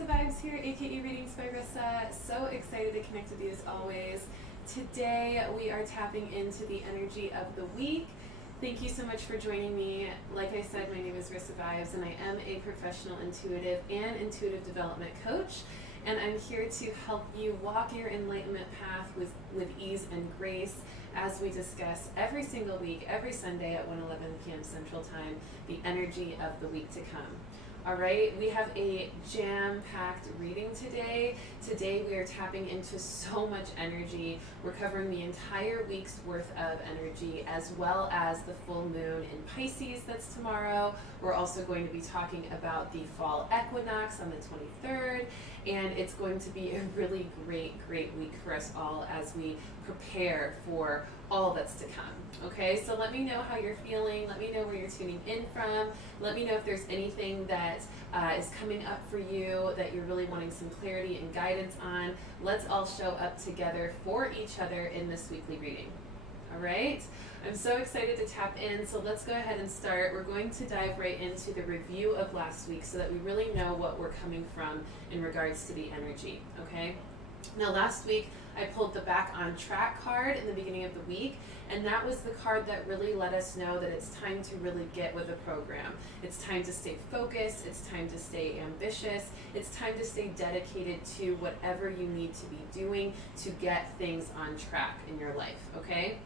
Rissa Vibes here, aka Readings by Rissa. So excited to connect with you as always. Today we are tapping into the energy of the week. Thank you so much for joining me. Like I said, my name is Rissa Vibes and I am a professional intuitive and intuitive development coach. And I'm here to help you walk your enlightenment path with ease and grace as we discuss every single week, every Sunday at 1:11 p.m. Central Time, the energy of the week to come. All right, we have a jam-packed reading today. Today we are tapping into so much energy. We're covering the entire week's worth of energy, as well as the full moon in Pisces that's tomorrow. We're also going to be talking about the fall equinox on the 23rd, and it's going to be a really great week for us all as we prepare for all that's to come. Okay, so let me know how you're feeling. Let me know where you're tuning in from. Let me know if there's anything that is coming up for you that you're really wanting some clarity and guidance on. Let's all show up together for each other in this weekly reading. All right, I'm so excited to tap in, so let's go ahead and start. We're going to dive right into the review of last week so that we really know what we're coming from in regards to the energy, okay? Now last week I pulled the Back on Track card in the beginning of the week, and that was the card that really let us know that it's time to really get with the program. It's time to stay focused, it's time to stay ambitious, it's time to stay dedicated to whatever you need to be doing to get things on track in your life, okay?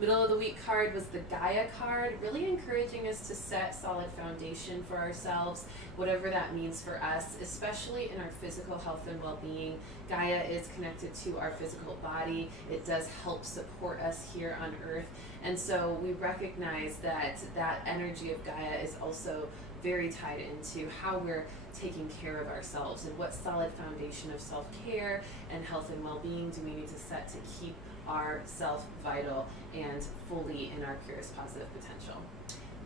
Middle of the week card was the Gaia card, really encouraging us to set solid foundation for ourselves, whatever that means for us, especially in our physical health and well-being. Gaia is connected to our physical body. It does help support us here on Earth. And so we recognize that that energy of Gaia is also very tied into how we're taking care of ourselves and what solid foundation of self-care and health and well-being do we need to set to keep ourself vital and fully in our purest positive potential.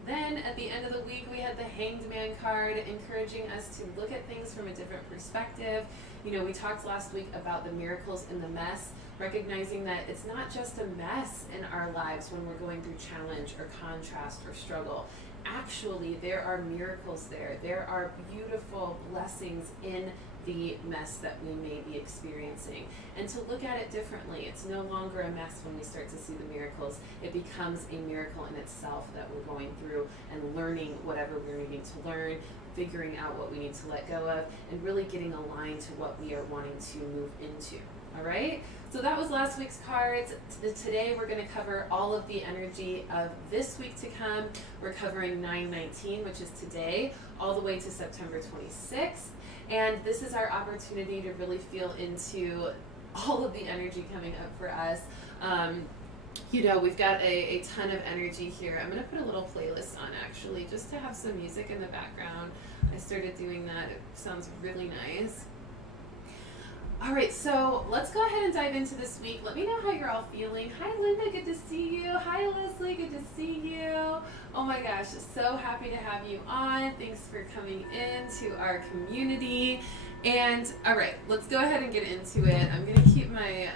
Then at the end of the week, we had the Hanged Man card, encouraging us to look at things from a different perspective. You know, we talked last week about the miracles in the mess, recognizing that it's not just a mess in our lives when we're going through challenge or contrast or struggle. Actually, there are miracles there. There are beautiful blessings in the mess that we may be experiencing, and to look at it differently. It's no longer a mess when we start to see the miracles. It becomes a miracle in itself that we're going through and learning whatever we're needing to learn, figuring out what we need to let go of, and really getting aligned to what we are wanting to move into. All right, so that was last week's cards. Today we're going to cover all of the energy of this week to come. We're covering 9/19, which is today, all the way to September 26th. And this is our opportunity to really feel into all of the energy coming up for us. You know, we've got a ton of energy here. I'm going to put a little playlist on, actually, just to have some music in the background. I started doing that. It sounds really nice. All right, so let's go ahead and dive into this week. Let me know how you're all feeling. Hi, Linda. Good to see you. Hi, Leslie. Good to see you. Oh my gosh, so happy to have you on. Thanks for coming into our community. And all right, let's go ahead and get into it. I'm going to keep my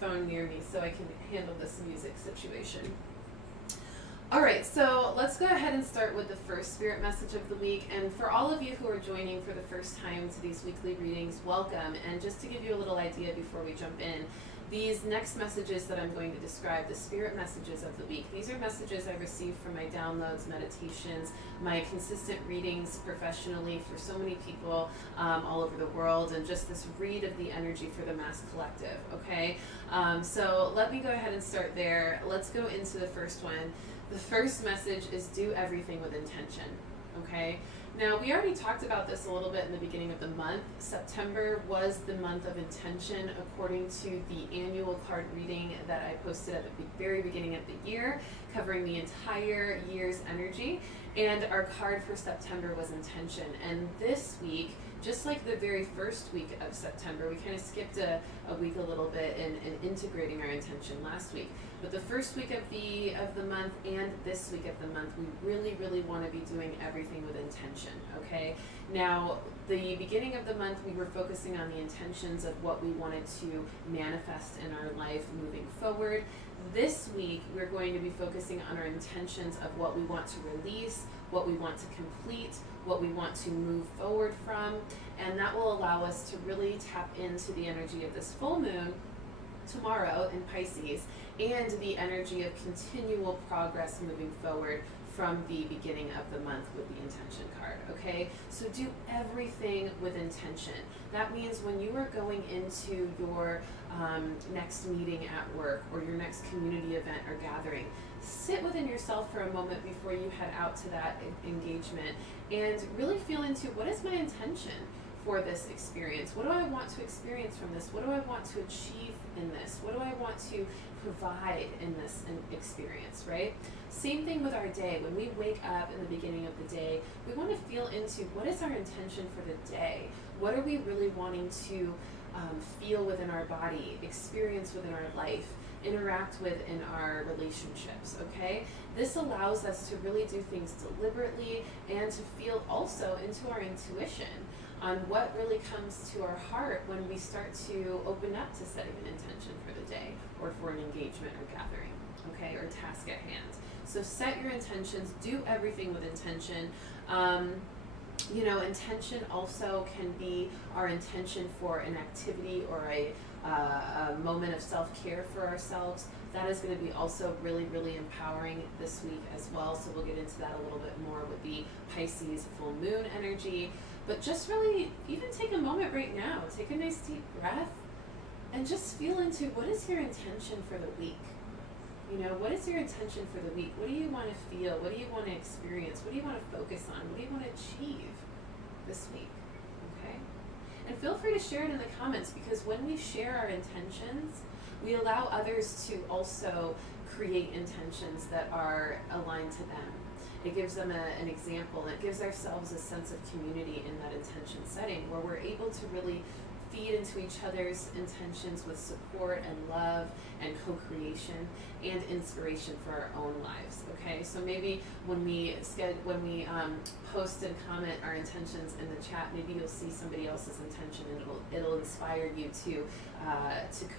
phone near me so I can handle this music situation. All right, so let's go ahead and start with the first spirit message of the week. And for all of you who are joining for the first time to these weekly readings, welcome. And just to give you a little idea before we jump in, these next messages that I'm going to describe, the spirit messages of the week, these are messages I received from my downloads, meditations, my consistent readings professionally for so many people all over the world, and just this read of the energy for the mass collective, okay? So let me go ahead and start there. Let's go into the first one. The first message is do everything with intention, okay? Now, we already talked about this a little bit in the beginning of the month. September was the month of intention according to the annual card reading that I posted at the very beginning of the year, covering the entire year's energy. And our card for September was intention. And this week, just like the very first week of September, we kind of skipped a week a little bit in integrating our intention last week. But the first week of the month and this week of the month, we really want to be doing everything with intention, okay? Now, the beginning of the month, we were focusing on the intentions of what we wanted to manifest in our life moving forward. This week, we're going to be focusing on our intentions of what we want to release, what we want to complete, what we want to move forward from, and that will allow us to really tap into the energy of this full moon tomorrow in Pisces and the energy of continual progress moving forward from the beginning of the month with the intention card, okay? So do everything with intention. That means when you are going into your next meeting at work or your next community event or gathering, sit within yourself for a moment before you head out to that engagement and really feel into, what is my intention for this experience? What do I want to experience from this? What do I want to achieve in this? What do I want to provide in this experience, right? Same thing with our day. When we wake up in the beginning of the day, we want to feel into, what is our intention for the day? What are we really wanting to feel within our body, experience within our life, interact with in our relationships, okay? This allows us to really do things deliberately and to feel also into our intuition on what really comes to our heart when we start to open up to setting an intention for the day or for an engagement or gathering, okay, or task at hand. So set your intentions, do everything with intention. You know, intention also can be our intention for an activity or a moment of self-care for ourselves. That is going to be also really, really empowering this week as well. So we'll get into that a little bit more with the Pisces full moon energy. But just really even take a moment right now, take a nice deep breath and just feel into, what is your intention for the week? You know, what is your intention for the week? What do you want to feel? What do you want to experience? What do you want to focus on? What do you want to achieve this week? Okay? And feel free to share it in the comments, because when we share our intentions, we allow others to also create intentions that are aligned to them. It gives them an example. It gives ourselves a sense of community in that intention setting where we're able to really feed into each other's intentions with support and love and co-creation and inspiration for our own lives. Okay, so maybe when we post and comment our intentions in the chat, maybe you'll see somebody else's intention and it'll inspire you to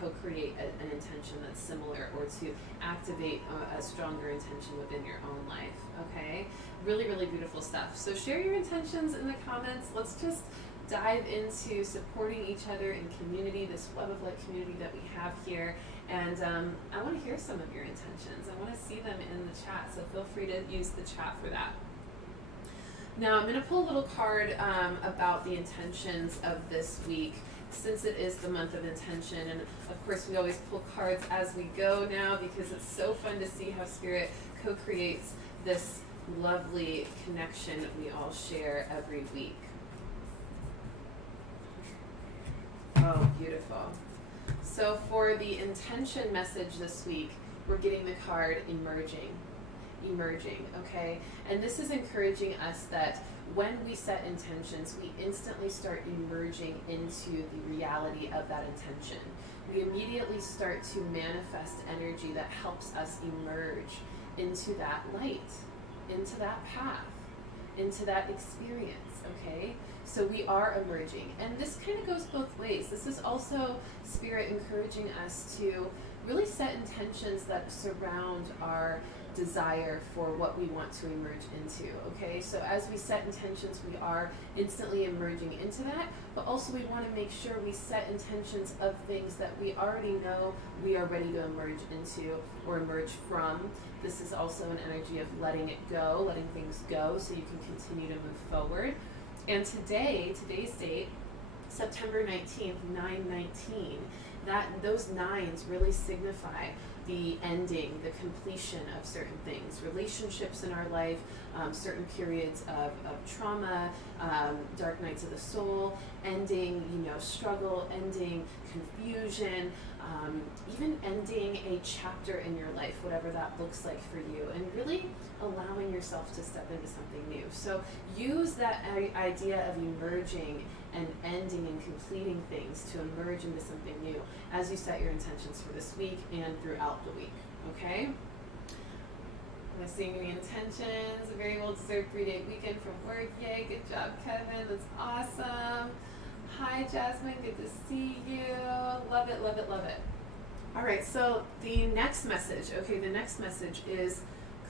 co-create an intention that's similar, or to activate a stronger intention within your own life. Okay, really, really beautiful stuff. So share your intentions in the comments. Let's just dive into supporting each other in community, this web of light community that we have here. And I want to hear some of your intentions. I want to see them in the chat, so feel free to use the chat for that. Now I'm going to pull a little card about the intentions of this week, since it is the month of intention. And of course we always pull cards as we go now, because it's so fun to see how Spirit co-creates this lovely connection we all share every week. Oh, beautiful. So for the intention message this week, we're getting the card emerging, okay? And this is encouraging us that when we set intentions, we instantly start emerging into the reality of that intention. We immediately start to manifest energy that helps us emerge into that light, into that path, into that experience, okay? So we are emerging, and this kind of goes both ways. This is also Spirit encouraging us to really set intentions that surround our desire for what we want to emerge into, okay? So as we set intentions, we are instantly emerging into that, but also we want to make sure we set intentions of things that we already know we are ready to emerge into or emerge from. This is also an energy of letting it go, letting things go so you can continue to move forward. And today's date, September 19th, 9/19, those nines really signify the ending, the completion of certain things, relationships in our life, certain periods of trauma, dark nights of the soul, ending, struggle, ending confusion, even ending a chapter in your life, whatever that looks like for you, and really allowing yourself to step into something new. So use that idea of emerging and ending and completing things to emerge into something new as you set your intentions for this week and throughout the week, okay? Am I seeing any intentions? A very well-deserved 3-day weekend from work. Yay, good job, Kevin. That's awesome. Hi, Jasmine. Good to see you. Love it, love it, love it. All right, so the next message is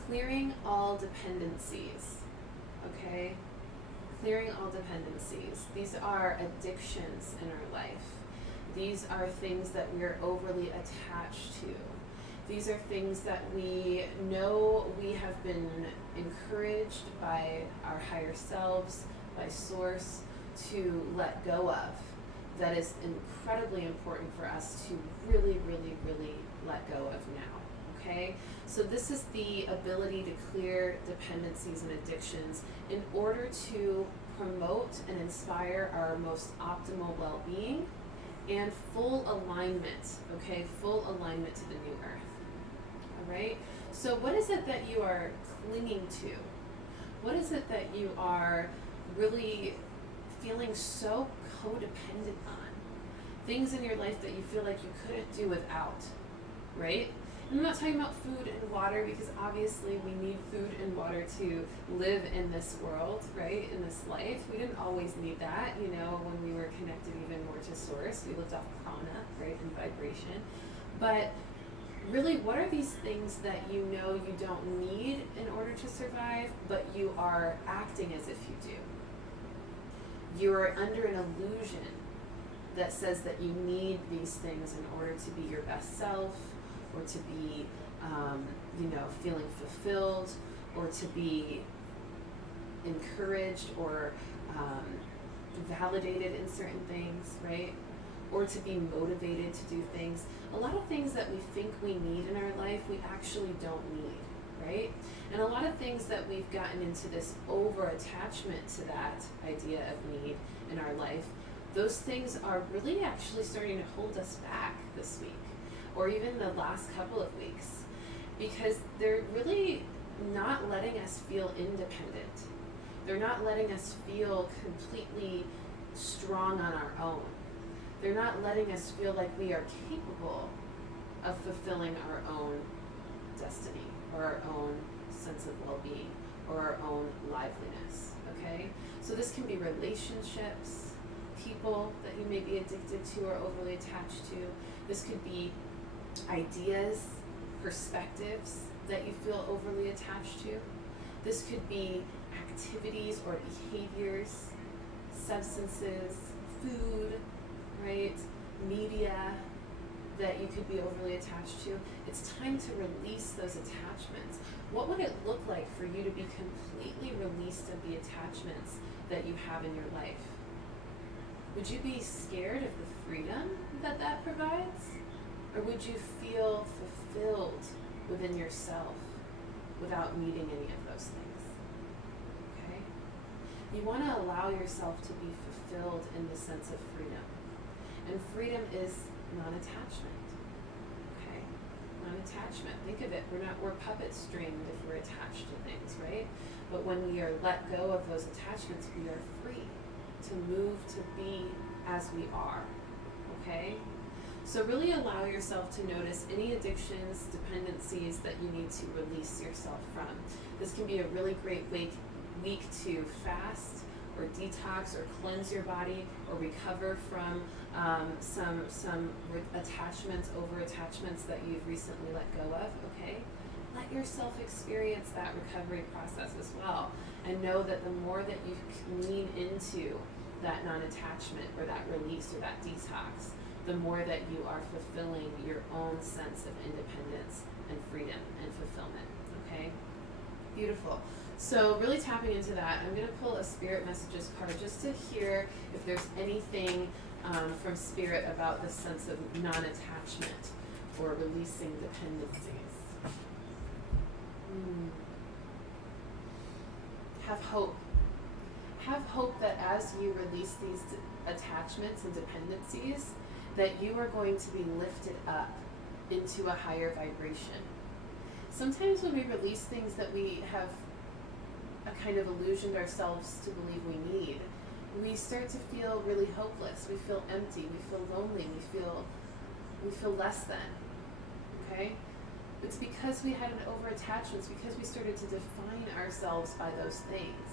clearing all dependencies. okay? Clearing all dependencies. These are addictions in our life. These are things that we're overly attached to. These are things that we know we have been encouraged by our higher selves, by Source, to let go of. That is incredibly important for us to really, really, really let go of now, okay? So this is the ability to clear dependencies and addictions in order to promote and inspire our most optimal well-being and full alignment, okay? Full alignment to the new earth, all right? So what is it that you are clinging to? What is it that you are really feeling so codependent on? Things in your life that you feel like you couldn't do without, right? I'm not talking about food and water, because obviously we need food and water to live in this world, right? In this life. We didn't always need that, you know, when we were connected even more to Source. We lived off prana, right, and vibration. But really, what are these things that you know you don't need in order to survive, but you are acting as if you do? You're under an illusion that says that you need these things in order to be your best self, or to be, you know, feeling fulfilled, or to be encouraged or validated in certain things, right? Or to be motivated to do things. A lot of things that we think we need in our life, we actually don't need, right? And a lot of things that we've gotten into this over-attachment to that idea of need in our life, those things are really actually starting to hold us back this week, or even the last couple of weeks, because they're really not letting us feel independent. They're not letting us feel completely strong on our own. They're not letting us feel like we are capable of fulfilling our own destiny, or our own sense of well-being, or our own liveliness, okay? So this can be relationships, people that you may be addicted to or overly attached to. This could be ideas, perspectives that you feel overly attached to. This could be activities or behaviors, substances, food, right? Media that you could be overly attached to. It's time to release those attachments. What would it look like for you to be completely released of the attachments that you have in your life? Would you be scared of the freedom that that provides? Or would you feel fulfilled within yourself without needing any of those things? Okay? You want to allow yourself to be fulfilled in the sense of freedom. And freedom is non-attachment. Okay? Non-attachment. Think of it. We're puppet stringed if we're attached to things, right? But when we are let go of those attachments, we are free to move to be as we are. Okay? So really allow yourself to notice any addictions, dependencies that you need to release yourself from. This can be a really great week to fast or detox or cleanse your body or recover from some attachments, over attachments that you've recently let go of, okay? Let yourself experience that recovery process as well, and know that the more that you lean into that non-attachment or that release or that detox, the more that you are fulfilling your own sense of independence and freedom and fulfillment, okay? Beautiful. So really tapping into that, I'm going to pull a Spirit Messages card just to hear if there's anything from Spirit about this sense of non-attachment or releasing dependencies. Have hope. Have hope that as you release these attachments and dependencies, that you are going to be lifted up into a higher vibration. Sometimes when we release things that we have a kind of illusioned ourselves to believe we need, we start to feel really hopeless. We feel empty. We feel lonely. We feel less than. Okay? It's because we had an over-attachment. It's because we started to define ourselves by those things.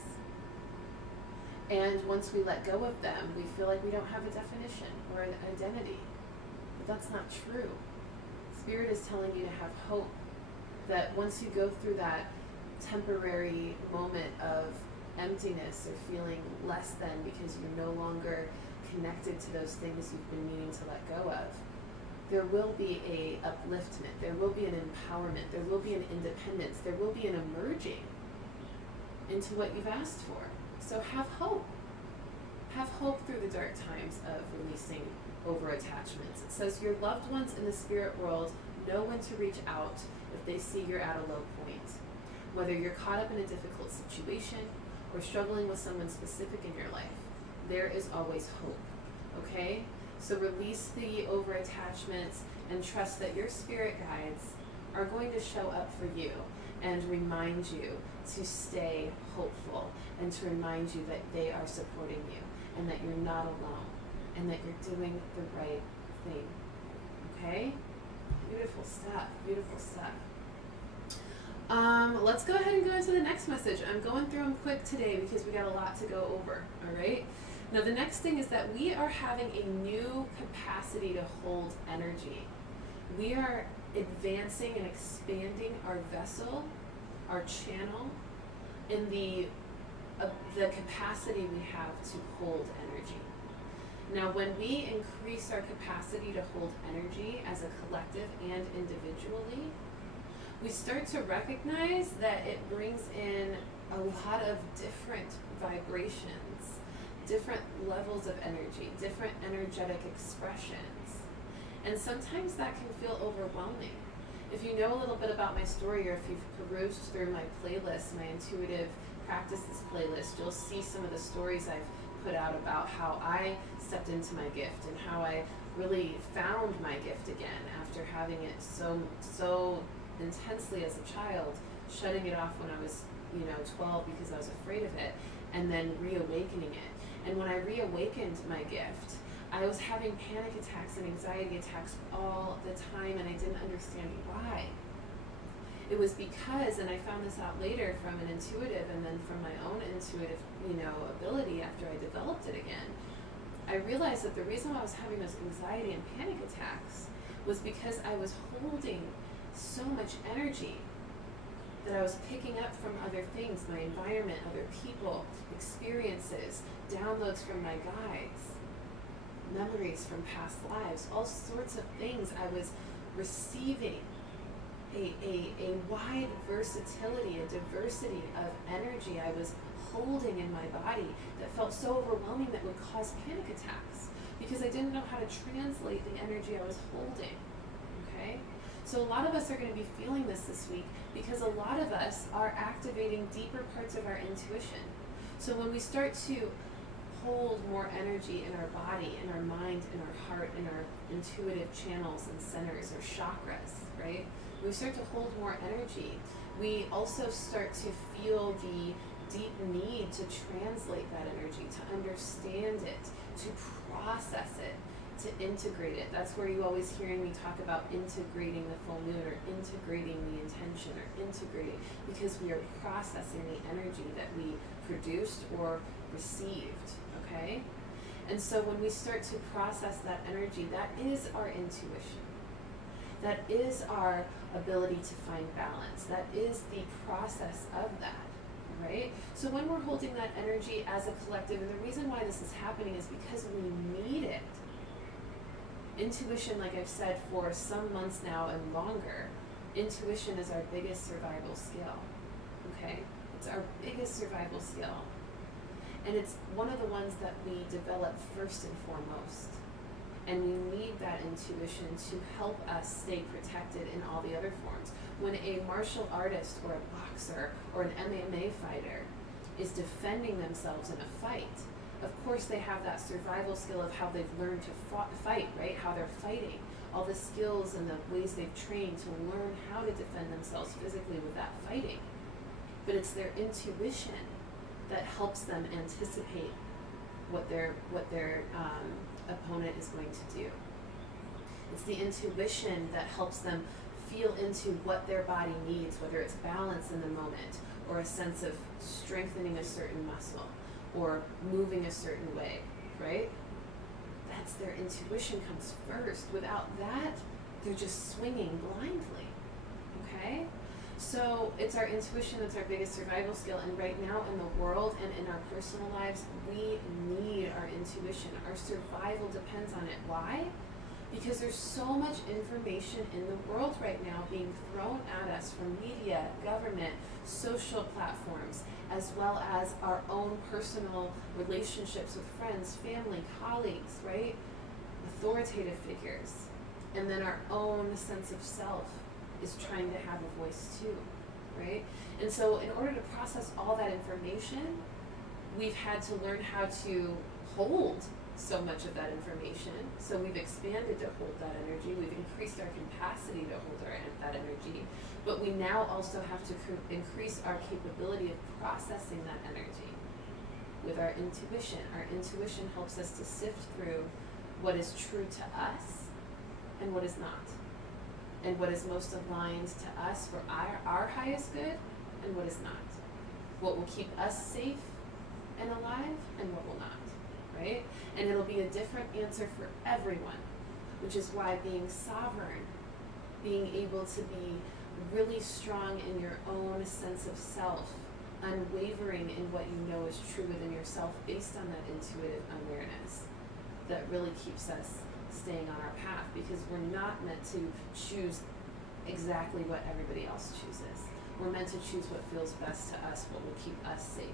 And once we let go of them, we feel like we don't have a definition or an identity. But that's not true. Spirit is telling you to have hope that once you go through that temporary moment of emptiness or feeling less than because you're no longer connected to those things you've been meaning to let go of. There will be a upliftment, there will be an empowerment, there will be an independence, there will be an emerging into what you've asked for. So have hope. Have hope through the dark times of releasing over attachments. It says your loved ones in the spirit world know when to reach out if they see you're at a low point. Whether you're caught up in a difficult situation or struggling with someone specific in your life, there is always hope. Okay? So release the over attachments and trust that your spirit guides are going to show up for you and remind you to stay hopeful and to remind you that they are supporting you and that you're not alone and that you're doing the right thing. Okay? Beautiful stuff. Beautiful stuff. Let's go ahead and go into the next message. I'm going through them quick today because we got a lot to go over. All right? Now the next thing is that we are having a new capacity to hold energy. We are advancing and expanding our vessel, our channel, in the capacity we have to hold energy. Now when we increase our capacity to hold energy as a collective and individually, we start to recognize that it brings in a lot of different vibrations, different levels of energy, different energetic expressions. And sometimes that can feel overwhelming. If you know a little bit about my story, or if you've perused through my playlist, my intuitive practices playlist, you'll see some of the stories I've put out about how I stepped into my gift and how I really found my gift again after having it so intensely as a child, shutting it off when I was 12 because I was afraid of it, and then reawakening it. And when I reawakened my gift, I was having panic attacks and anxiety attacks all the time, and I didn't understand why. It was because, and I found this out later from an intuitive and then from my own intuitive, ability after I developed it again, I realized that the reason why I was having those anxiety and panic attacks was because I was holding so much energy that I was picking up from other things, my environment, other people, experiences, downloads from my guides, memories from past lives, all sorts of things. I was receiving a wide versatility, a diversity of energy I was holding in my body that felt so overwhelming that would cause panic attacks because I didn't know how to translate the energy I was holding. Okay? So a lot of us are going to be feeling this week because a lot of us are activating deeper parts of our intuition. So when we start to hold more energy in our body, in our mind, in our heart, in our intuitive channels and centers or chakras, right? We start to hold more energy. We also start to feel the deep need to translate that energy, to understand it, to process it, to integrate it. That's where you always hearing me talk about integrating the full moon or integrating the intention or integrating, because we are processing the energy that we produced or received, okay? And so when we start to process that energy, that is our intuition. That is our ability to find balance. That is the process of that, right? So when we're holding that energy as a collective, and the reason why this is happening is because we need it. Intuition, like I've said for some months now and longer, intuition is our biggest survival skill, okay? It's our biggest survival skill. And it's one of the ones that we develop first and foremost. And we need that intuition to help us stay protected in all the other forms. When a martial artist or a boxer or an MMA fighter is defending themselves in a fight, of course they have that survival skill of how they've learned to fight, right? How they're fighting, all the skills and the ways they've trained to learn how to defend themselves physically with that fighting. But it's their intuition that helps them anticipate what their opponent is going to do. It's the intuition that helps them feel into what their body needs, whether it's balance in the moment or a sense of strengthening a certain muscle or moving a certain way, right? That's their intuition comes first. Without that, they're just swinging blindly, okay? So it's our intuition that's our biggest survival skill, and right now in the world and in our personal lives, we need our intuition. Our survival depends on it. Why? Because there's so much information in the world right now being thrown at us from media, government, social platforms, as well as our own personal relationships with friends, family, colleagues, right? Authoritative figures. And then our own sense of self is trying to have a voice too, right? And so in order to process all that information, we've had to learn how to hold so much of that information. So we've expanded to hold that energy. We've increased our capacity to hold that energy. But we now also have to increase our capability of processing that energy with our intuition. Our intuition helps us to sift through what is true to us and what is not, and what is most aligned to us for our highest good and what is not, what will keep us safe and alive and what will not, right? And it'll be a different answer for everyone, which is why being sovereign, being able to be really strong in your own sense of self, unwavering in what you know is true within yourself based on that intuitive awareness, that really keeps us staying on our path, because we're not meant to choose exactly what everybody else chooses. We're meant to choose what feels best to us, what will keep us safe,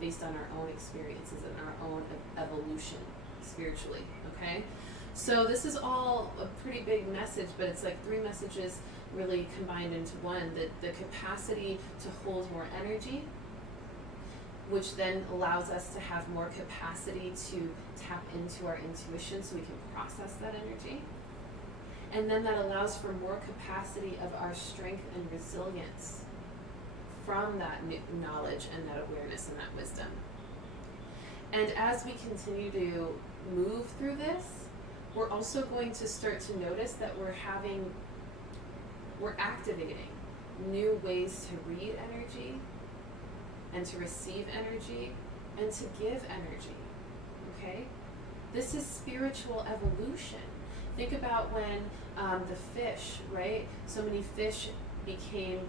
based on our own experiences and our own evolution spiritually, okay? So this is all a pretty big message, but it's like 3 messages really combined into one. The capacity to hold more energy, which then allows us to have more capacity to tap into our intuition so we can process that energy. And then that allows for more capacity of our strength and resilience from that knowledge and that awareness and that wisdom. And as we continue to move through this, we're also going to start to notice that we're activating new ways to read energy and to receive energy and to give energy, okay? This is spiritual evolution. Think about when the fish, right? So many fish became,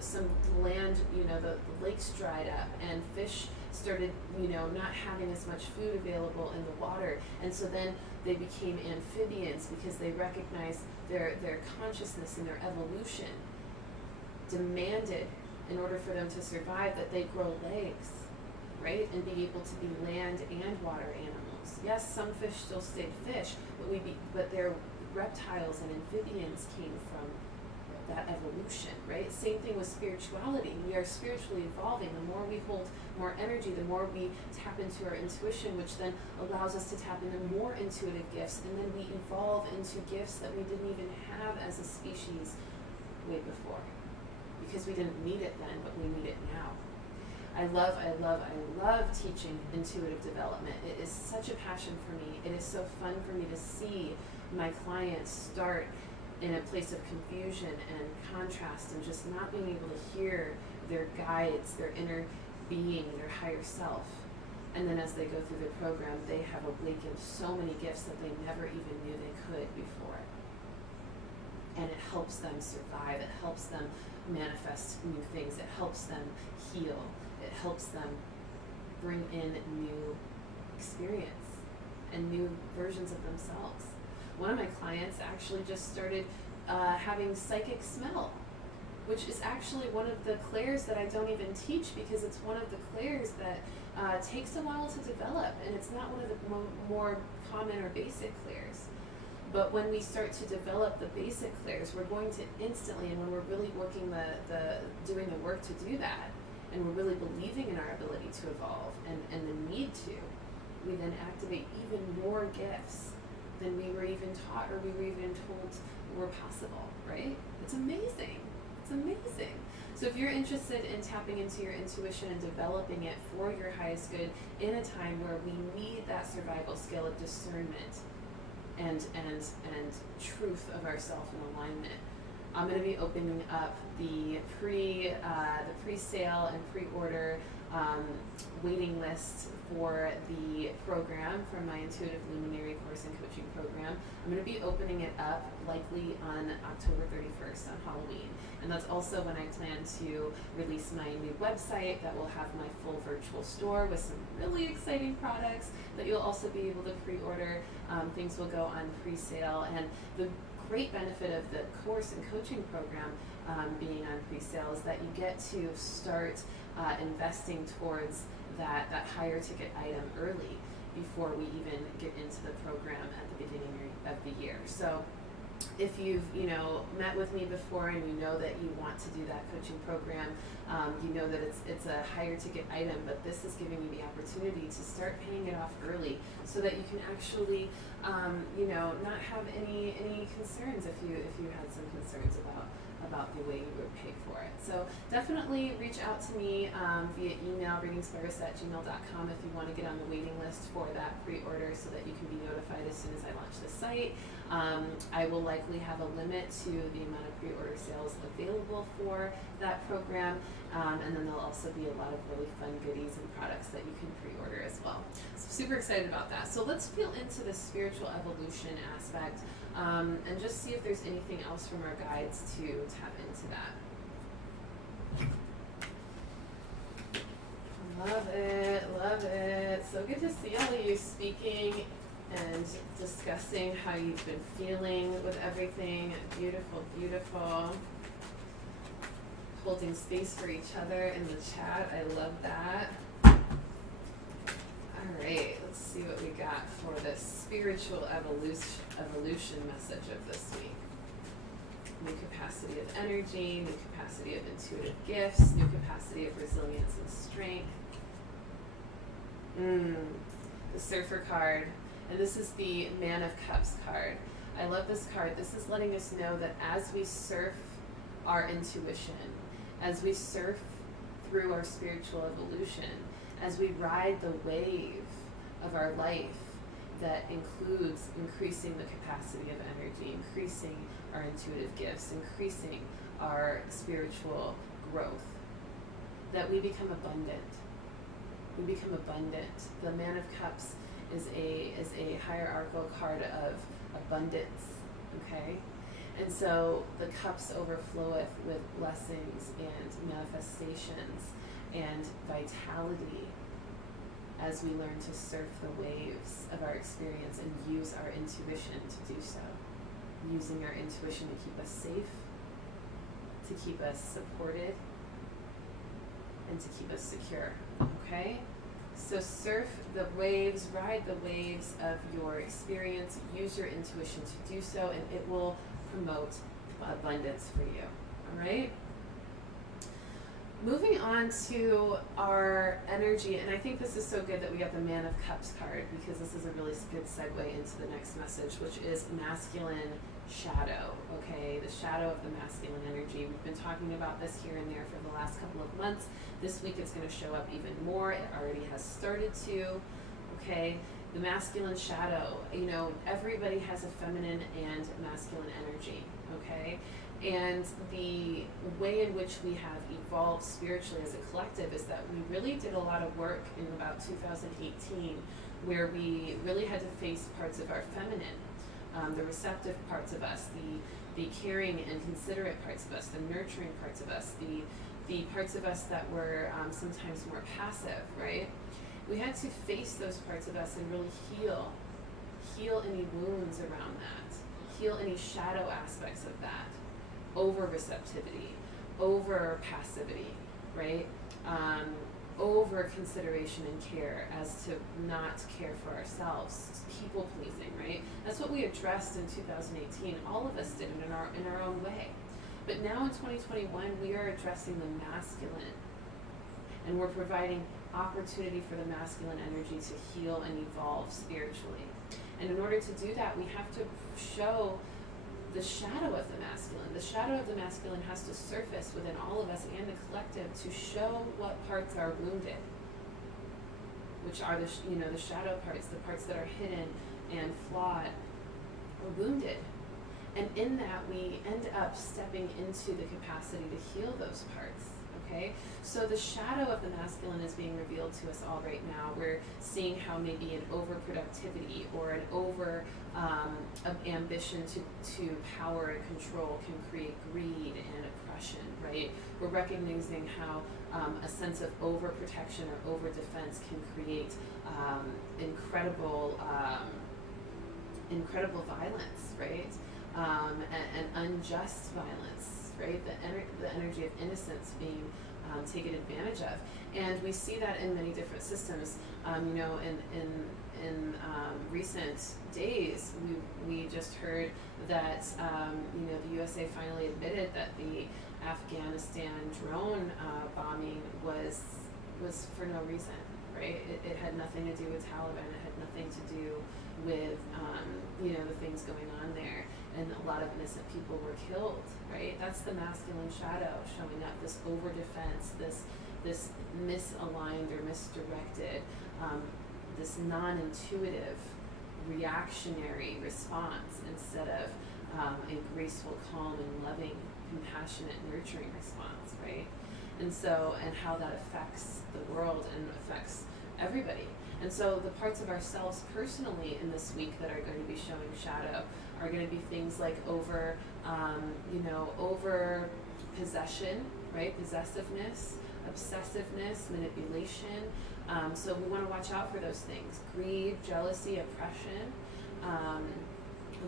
some land, the lakes dried up and fish started, not having as much food available in the water. And so then they became amphibians because they recognized their consciousness and their evolution demanded, in order for them to survive, that they grow legs, right? And be able to be land and water animals. Yes, some fish still stayed fish, but their reptiles and amphibians came from that evolution, right? Same thing with spirituality. We are spiritually evolving. The more we hold more energy, the more we tap into our intuition, which then allows us to tap into more intuitive gifts, and then we evolve into gifts that we didn't even have as a species way before, because we didn't need it then, but we need it now. I love teaching intuitive development. It is such a passion for me. It is so fun for me to see my clients start in a place of confusion and contrast and just not being able to hear their guides, their inner being, their higher self. And then as they go through the program, they have awakened so many gifts that they never even knew they could before. And it helps them survive. It helps them manifest new things. It helps them heal. It helps them bring in new experience and new versions of themselves. One of my clients actually just started having psychic smell, which is actually one of the clairs that I don't even teach, because it's one of the clairs that takes a while to develop, and it's not one of the more common or basic clairs. But when we start to develop the basic clairs, we're going to instantly, and when we're really working doing the work to do that, and we're really believing in our ability to evolve and the need to, we then activate even more gifts than we were even taught or we were even told were possible, right? It's amazing. It's amazing. So if you're interested in tapping into your intuition and developing it for your highest good in a time where we need that survival skill of discernment and truth of ourself and alignment, I'm going to be opening up the pre-sale and pre-order waiting list for the program, for my Intuitive Luminary course and coaching program. I'm going to be opening it up likely on October 31st on Halloween. And that's also when I plan to release my new website that will have my full virtual store with some really exciting products that you'll also be able to pre-order. Things will go on pre-sale. And the great benefit of the course and coaching program being on pre-sale is that you get to start investing towards that higher ticket item early before we even get into the program at the beginning of the year. So if you've met with me before and you know that you want to do that coaching program, you know that it's a higher ticket item, but this is giving you the opportunity to start paying it off early so that you can actually not have any concerns if you had some concerns about the way you would pay for it. So definitely reach out to me via email, readingsbyrissa@gmail.com, if you want to get on the waiting list for that pre-order so that you can be notified as soon as I launch the site. I will likely have a limit to the amount of pre-order sales available for that program, and then there'll also be a lot of really fun goodies and products that you can pre-order as well. So super excited about that. So let's feel into the spiritual evolution aspect and just see if there's anything else from our guides to tap into that. Love it, love it. So good to see all of you speaking and discussing how you've been feeling with everything. Beautiful, beautiful. Holding space for each other in the chat. I love that. All right, let's see what we got for the spiritual evolution message of this week. New capacity of energy, new capacity of intuitive gifts, new capacity of resilience and strength. The Surfer card. And this is the Man of Cups card. I love this card. This is letting us know that as we surf our intuition, as we surf through our spiritual evolution, as we ride the wave of our life that includes increasing the capacity of energy, increasing our intuitive gifts, increasing our spiritual growth, that we become abundant. We become abundant. The Man of Cups is a hierarchical card of abundance, okay? And so the cups overfloweth with blessings and manifestations and vitality as we learn to surf the waves of our experience and use our intuition to do so. Using our intuition to keep us safe, to keep us supported, and to keep us secure, okay? So surf the waves, ride the waves of your experience, use your intuition to do so, and it will promote abundance for you, all right? Moving on to our energy, and I think this is so good that we got the Man of Cups card because this is a really good segue into the next message, which is masculine shadow, okay? The shadow of the masculine energy. We've been talking about this here and there for the last couple of months. This week it's going to show up even more. It already has started to, okay? The masculine shadow, everybody has a feminine and masculine energy, okay? And the way in which we have evolved spiritually as a collective is that we really did a lot of work in about 2018 where we really had to face parts of our feminine, the receptive parts of us, the caring and considerate parts of us, the nurturing parts of us, the parts of us that were sometimes more passive, right? We had to face those parts of us and really heal any wounds around that, heal any shadow aspects of that, over receptivity, over passivity, right? Over consideration and care as to not care for ourselves, people pleasing, right? That's what we addressed in 2018. All of us did it in our own way. But now in 2021, we are addressing the masculine, and we're providing opportunity for the masculine energy to heal and evolve spiritually. And in order to do that, we have to show the shadow of the masculine. The shadow of the masculine has to surface within all of us and the collective to show what parts are wounded, which are the shadow parts, the parts that are hidden and flawed or wounded. And in that, we end up stepping into the capacity to heal those parts, okay? So the shadow of the masculine is being revealed to us all right now. We're seeing how maybe an overproductivity or an over ambition to power and control can create greed and oppression, right? We're recognizing how a sense of overprotection or over-defense can create incredible violence, right? And unjust violence, right? The energy of innocence being taken advantage of, and we see that in many different systems. You know, in recent days, we just heard that you know, the USA finally admitted that the Afghanistan drone bombing was for no reason, right? It had nothing to do with Taliban. It had nothing to do with you know, the things going on there, and a lot of innocent people were killed, right? That's the masculine shadow showing up, this over defense, this misaligned or misdirected, this non-intuitive reactionary response instead of a graceful, calm, and loving, compassionate, nurturing response, right? And so, and how that affects the world and affects everybody. And so the parts of ourselves personally in this week that are going to be showing shadow are going to be things like over possession, right? Possessiveness, obsessiveness, manipulation. So we want to watch out for those things. Greed, jealousy, oppression,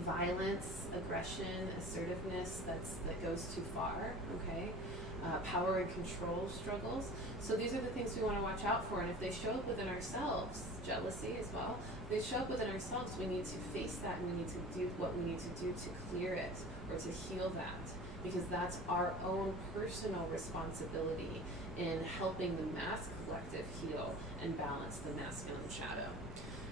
violence, aggression, assertiveness that goes too far, okay? Power and control struggles. So these are the things we want to watch out for, and if they show up within ourselves, jealousy as well, if they show up within ourselves, we need to face that, and we need to do what we need to do to clear it or to heal that, because that's our own personal responsibility in helping the mass collective heal and balance the masculine shadow.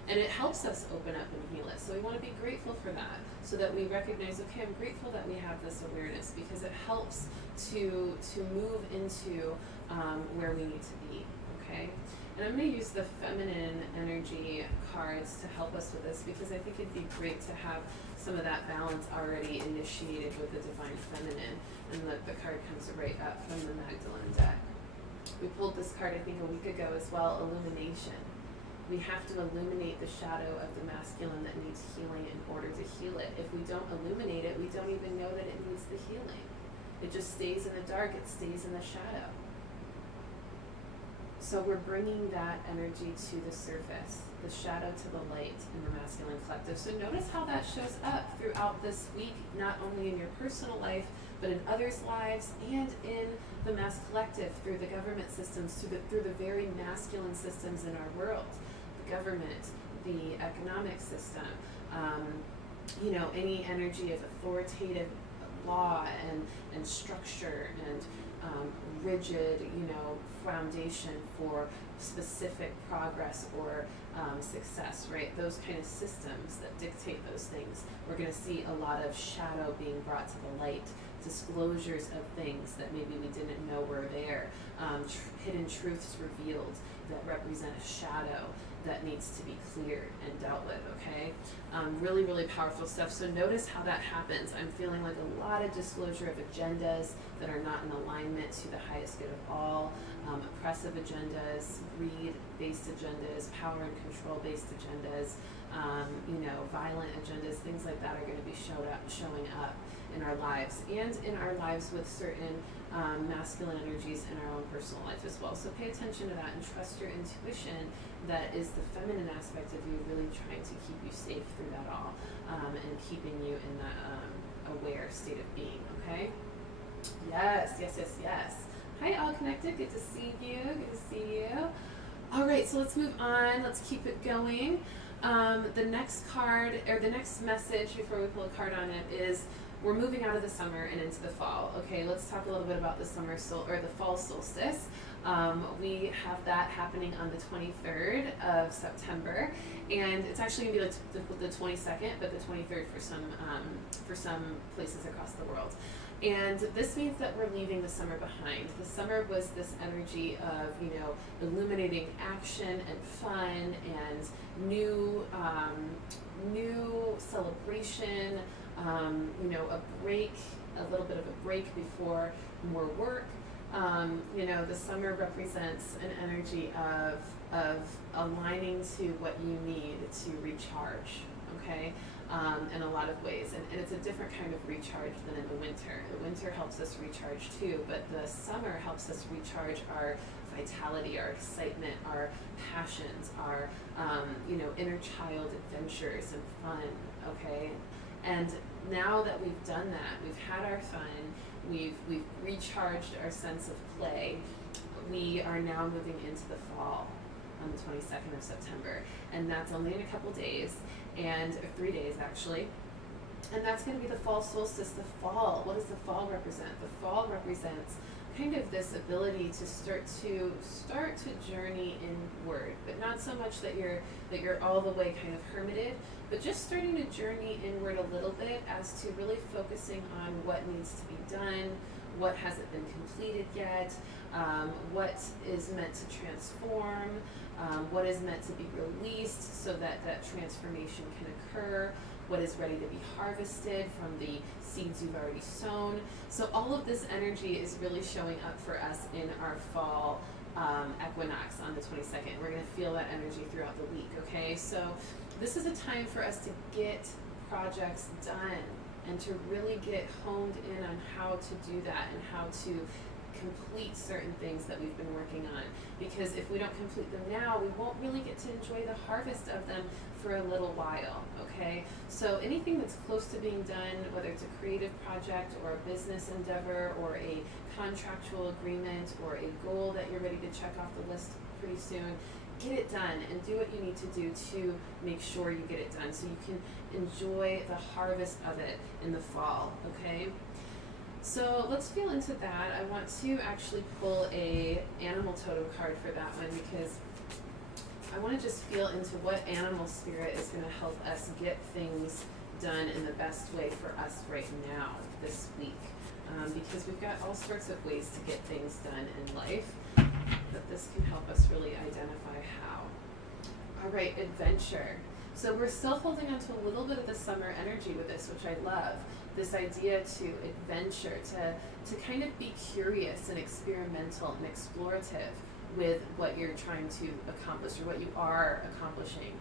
And it helps us open up and heal it. So we want to be grateful for that, so that we recognize, okay, I'm grateful that we have this awareness, because it helps to move into where we need to be, okay? And I'm going to use the feminine energy cards to help us with this, because I think it'd be great to have some of that balance already initiated with the divine feminine. And the card comes right up from the Magdalene deck. We pulled this card, I think, a week ago as well, illumination. We have to illuminate the shadow of the masculine that needs healing in order to heal it. If we don't illuminate it, we don't even know that it needs the healing. It just stays in the dark, it stays in the shadow. So we're bringing that energy to the surface, the shadow to the light in the masculine collective. So notice how that shows up throughout this week, not only in your personal life, but in others' lives and in the mass collective, through the government systems, through the very masculine systems in our world. The government, the economic system, you know, any energy of authoritative law and structure and rigid, you know, foundation for specific progress or success, right? Those kind of systems that dictate those things. We're going to see a lot of shadow being brought to the light, disclosures of things that maybe we didn't know were there, hidden truths revealed that represent a shadow that needs to be cleared and dealt with, okay? Really, really powerful stuff. So notice how that happens. I'm feeling like a lot of disclosure of agendas that are not in alignment to the highest good of all, oppressive agendas, greed-based agendas, power and control-based agendas, you know, violent agendas, things like that are going to be showing up in our lives, and in our lives with certain masculine energies in our own personal life as well. So pay attention to that and trust your intuition. That is the feminine aspect of you, really trying to keep you safe through that all, and keeping you in that aware state of being, okay? Yes. Hi, All Connected. Good to see you. All right, so let's move on. Let's keep it going. The next card, or the next message before we pull a card on it, is we're moving out of the summer and into the fall. Okay, let's talk a little bit about the the fall solstice. We have that happening on the 23rd of September, and it's actually going to be like the 22nd, but the 23rd for some places across the world. And this means that we're leaving the summer behind. The summer was this energy of, you know, illuminating action and fun and new celebration, you know, a little bit of a break before more work, The summer represents an energy of aligning to what you need to recharge, okay, in a lot of ways. And it's a different kind of recharge than in the winter. The winter helps us recharge too, but the summer helps us recharge our vitality, our excitement, our passions, our, inner child adventures and fun, okay? And now that we've done that, we've had our fun, we've recharged our sense of play, we are now moving into the fall on the 22nd of September. And that's only in a couple days, or 3 days actually. And that's going to be the fall solstice. The fall, what does the fall represent? The fall represents kind of this ability to start to journey inward, but not so much that you're all the way kind of hermited, but just starting to journey inward a little bit as to really focusing on what needs to be done, what hasn't been completed yet, what is meant to transform, what is meant to be released so that that transformation can occur, what is ready to be harvested from the seeds you've already sown. So all of this energy is really showing up for us in our fall equinox on the 22nd. We're going to feel that energy throughout the week, okay? So this is a time for us to get projects done and to really get honed in on how to do that and how to complete certain things that we've been working on. Because if we don't complete them now, we won't really get to enjoy the harvest of them for a little while, okay? So anything that's close to being done, whether it's a creative project or a business endeavor or a contractual agreement or a goal that you're ready to check off the list pretty soon, get it done and do what you need to do to make sure you get it done so you can enjoy the harvest of it in the fall, okay? So let's feel into that. I want to actually pull a animal totem card for that one because I want to just feel into what animal spirit is going to help us get things done in the best way for us right now this week. Because we've got all sorts of ways to get things done in life, but this can help us really identify how. All right, adventure. So we're still holding on to a little bit of the summer energy with this, which I love. This idea to adventure, to kind of be curious and experimental and explorative with what you're trying to accomplish or what you are accomplishing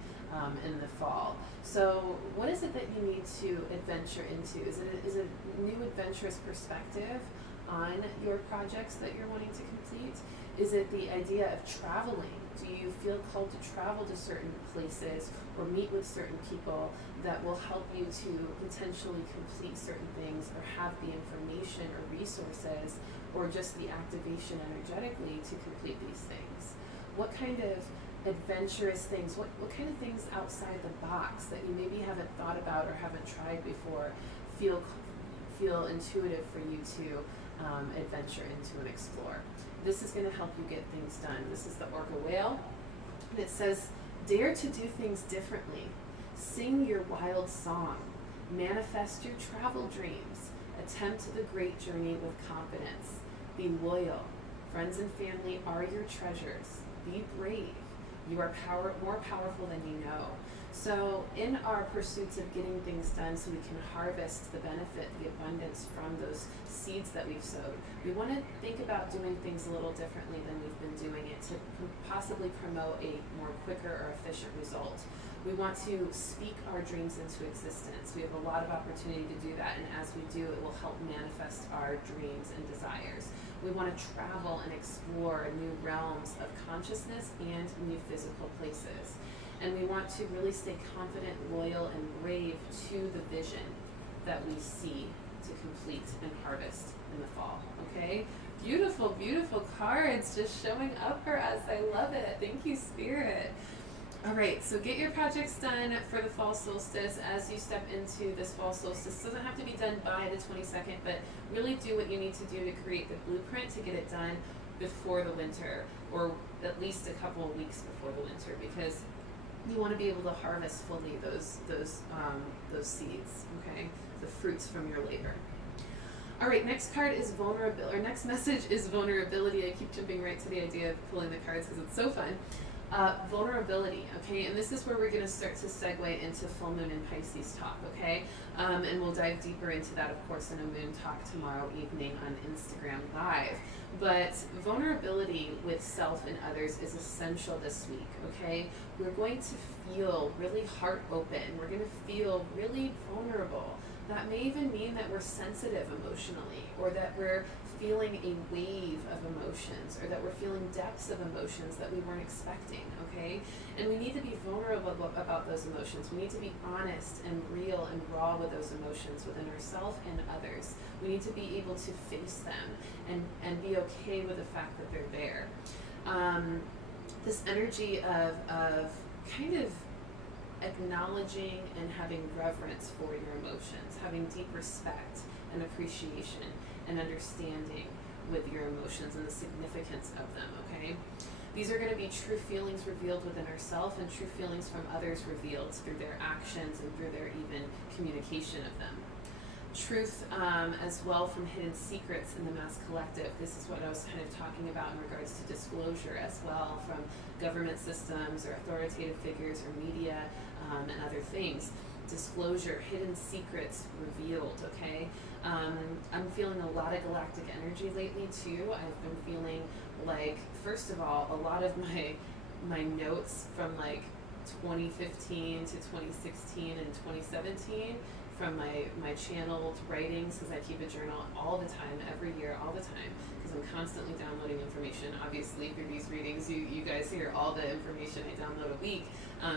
in the fall. So what is it that you need to adventure into? Is it a new adventurous perspective on your projects that you're wanting to complete? Is it the idea of traveling? Do you feel called to travel to certain places or meet with certain people that will help you to potentially complete certain things or have the information or resources or just the activation energetically to complete these things? What kind of adventurous things, what kind of things outside the box that you maybe haven't thought about or haven't tried before feel intuitive for you to adventure into and explore? This is going to help you get things done. This is the orca whale, and it says, dare to do things differently. Sing your wild song. Manifest your travel dreams. Attempt the great journey with confidence. Be loyal. Friends and family are your treasures. Be brave. You are more powerful than you know. So in our pursuits of getting things done so we can harvest the benefit, the abundance from those seeds that we've sowed, we want to think about doing things a little differently than we've been doing it to possibly promote a more quicker or efficient result. We want to speak our dreams into existence. We have a lot of opportunity to do that, and as we do, it will help manifest our dreams and desires. We want to travel and explore new realms of consciousness and new physical places. And we want to really stay confident, loyal, and brave to the vision that we see to complete and harvest in the fall, okay? Beautiful, beautiful cards just showing up for us. I love it. Thank you, Spirit. All right, so get your projects done for the fall solstice as you step into this fall solstice. It doesn't have to be done by the 22nd, but really do what you need to do to create the blueprint to get it done before the winter, or at least a couple of weeks before the winter, because you want to be able to harvest fully those seeds, okay? The fruits from your labor. All right, next card is vulnerability, or next message is vulnerability. I keep jumping right to the idea of pulling the cards because it's so fun. Vulnerability, okay? And this is where we're going to start to segue into full moon and Pisces talk, okay? And we'll dive deeper into that, of course, in a moon talk tomorrow evening on Instagram Live. But vulnerability with self and others is essential this week, okay? We're going to feel really heart open. We're going to feel really vulnerable. That may even mean that we're sensitive emotionally, or that we're feeling a wave of emotions, or that we're feeling depths of emotions that we weren't expecting, okay? And we need to be vulnerable about those emotions. We need to be honest and real and raw with those emotions within ourselves and others. We need to be able to face them and be okay with the fact that they're there. This energy of kind of acknowledging and having reverence for your emotions, having deep respect and appreciation and understanding with your emotions and the significance of them, okay? These are going to be true feelings revealed within ourselves and true feelings from others revealed through their actions and through their even communication of them. Truth as well from hidden secrets in the mass collective. This is what I was kind of talking about in regards to disclosure as well, from government systems or authoritative figures or media and other things. Disclosure, hidden secrets revealed, okay? I'm feeling a lot of galactic energy lately too. I've been feeling like, first of all, a lot of my notes from like 2015 to 2016 and 2017 from my channeled writings, because I keep a journal all the time, every year, all the time, because I'm constantly downloading information. Obviously, through these readings, you guys hear all the information I download a week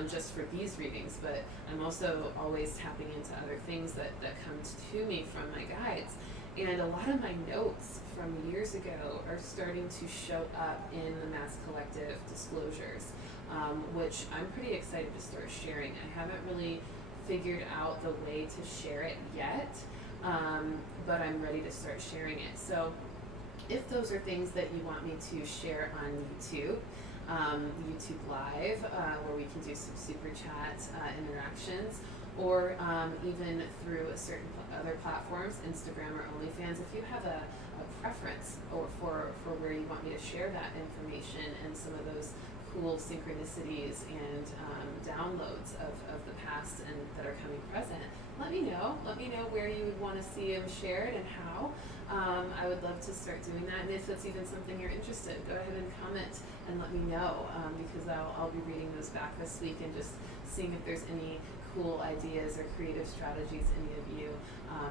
just for these readings, but I'm also always tapping into other things that come to me from my guides. And a lot of my notes from years ago are starting to show up in the Mass Collective disclosures, which I'm pretty excited to start sharing. I haven't really figured out the way to share it yet, but I'm ready to start sharing it. So if those are things that you want me to share on YouTube, YouTube Live, where we can do some super chat interactions, or even through certain other platforms, Instagram or OnlyFans, if you have a preference or for where you want me to share that information and some of those cool synchronicities and downloads of the past and that are coming present, let me know. Let me know where you would want to see them shared and how. I would love to start doing that, and if that's even something you're interested, go ahead and comment and let me know, because I'll be reading those back this week and just seeing if there's any cool ideas or creative strategies any of you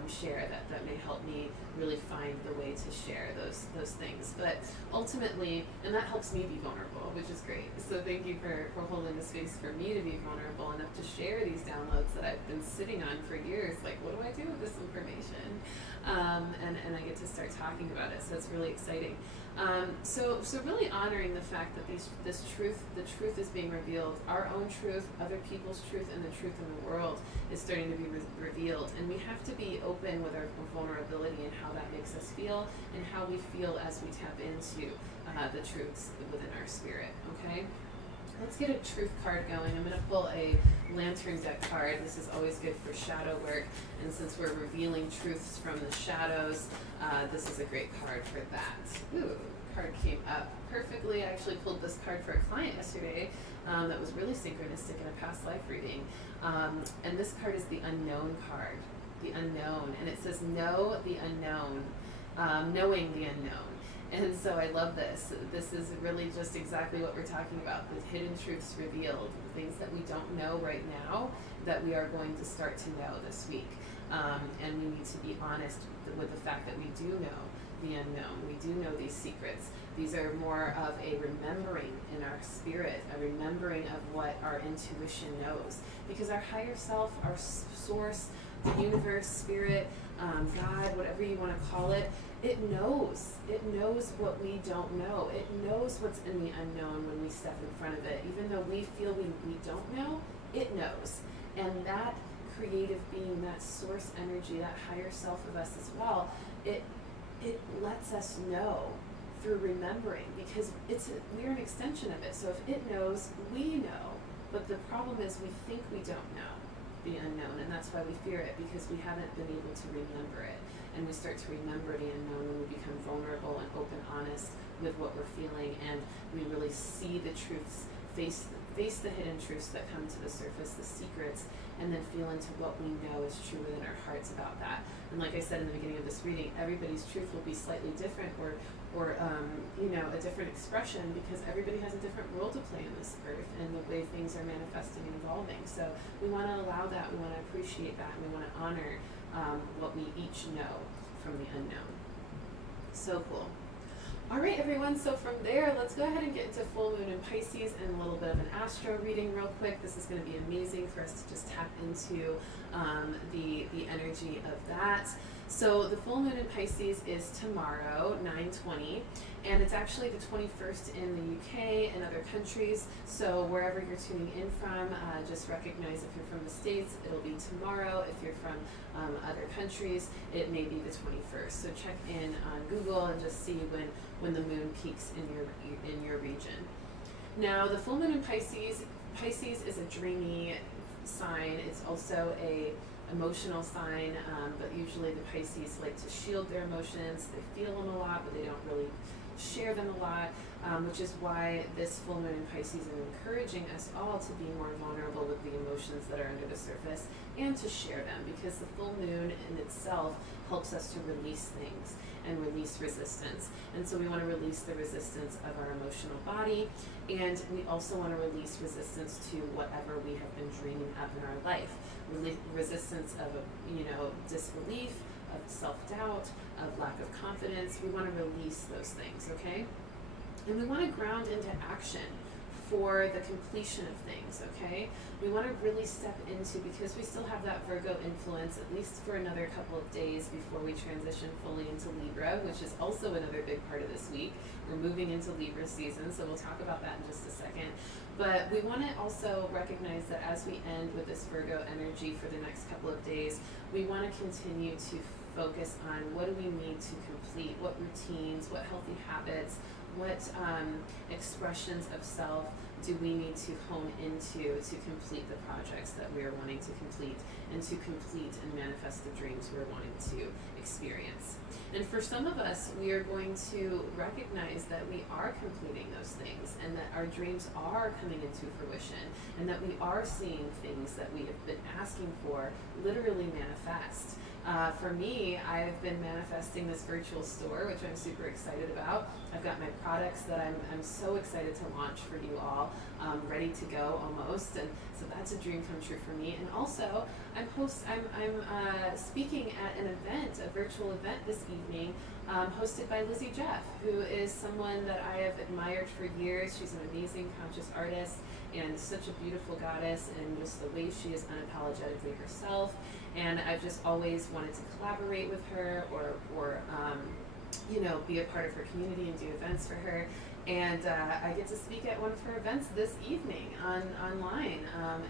share that may help me really find the way to share those things. But ultimately, and that helps me be vulnerable, which is great. So thank you for holding the space for me to be vulnerable enough to share these downloads that I've been sitting on for years. Like, what do I do with this information? And I get to start talking about it. So it's really exciting. So really honoring the fact that the truth is being revealed. Our own truth, other people's truth, and the truth in the world is starting to be revealed. And we have to be open with our vulnerability and how that makes us feel, and how we feel as we tap into the truths within our spirit, okay? Let's get a truth card going. I'm going to pull a lantern deck card. This is always good for shadow work, and since we're revealing truths from the shadows, this is a great card for that. Ooh, card came up perfectly. I actually pulled this card for a client yesterday that was really synchronistic in a past life reading. And this card is the unknown card, the unknown, and it says know the unknown, knowing the unknown. And so I love this. This is really just exactly what we're talking about, the hidden truths revealed, the things that we don't know right now that we are going to start to know this week. And we need to be honest with the fact that we do know the unknown. We do know these secrets. These are more of a remembering in our spirit, a remembering of what our intuition knows. Because our higher self, our source, the universe, spirit, God, whatever you want to call it, it knows what we don't know. It knows what's in the unknown when we step in front of it. Even though we feel we don't know, it knows. And that creative being, that source energy, that higher self of us as well, it lets us know through remembering, because we're an extension of it. So if it knows, we know. But the problem is we think we don't know the unknown, and that's why we fear it, because we haven't been able to remember it. And we start to remember the unknown when we become vulnerable and open, honest with what we're feeling, and we really see the truths face the hidden truths that come to the surface, the secrets, and then feel into what we know is true within our hearts about that. And like I said in the beginning of this reading, everybody's truth will be slightly different, or a different expression, because everybody has a different role to play in this earth and the way things are manifesting and evolving. So we want to allow that, we want to appreciate that, and we want to honor what we each know from the unknown. So cool. All right, everyone, so from there, let's go ahead and get into full moon in Pisces and a little bit of an astro reading real quick. This is going to be amazing for us to just tap into the energy of that. So the full moon in Pisces is tomorrow, 9/20, and it's actually the 21st in the UK and other countries. So wherever you're tuning in from, just recognize if you're from the States, it'll be tomorrow. If you're from other countries, it may be the 21st. So check in on Google and just see when the moon peaks in your region. Now, the full moon in Pisces is a dreamy sign. It's also a emotional sign, but usually the Pisces like to shield their emotions. They feel them a lot, but they don't really share them a lot, which is why this full moon in Pisces is encouraging us all to be more vulnerable with the emotions that are under the surface and to share them, because the full moon in itself helps us to release things and release resistance. And so we want to release the resistance of our emotional body, and we also want to release resistance to whatever we have been dreaming up in our life. Resistance of disbelief, of self-doubt, of lack of confidence. We want to release those things, okay? And we want to ground into action for the completion of things, okay? We want to really step into, because we still have that Virgo influence, at least for another couple of days before we transition fully into Libra, which is also another big part of this week. We're moving into Libra season, so we'll talk about that in just a second. But we want to also recognize that as we end with this Virgo energy for the next couple of days, we want to continue to focus on what do we need to complete, what routines, what healthy habits, what expressions of self do we need to hone into to complete the projects that we are wanting to complete, and to complete and manifest the dreams we're wanting to experience. And for some of us, we are going to recognize that we are completing those things, and that our dreams are coming into fruition, and that we are seeing things that we have been asking for literally manifest. For me, I've been manifesting this virtual store, which I'm super excited about. I've got my products that I'm so excited to launch for you all, ready to go almost, and so that's a dream come true for me. And also, I'm speaking at an event, a virtual event this evening, hosted by Lizzie Jeff, who is someone that I have admired for years. She's an amazing conscious artist and such a beautiful goddess, and just the way she is unapologetically herself. And I've just always wanted to collaborate with her, or be a part of her community and do events for her. And I get to speak at one of her events this evening online,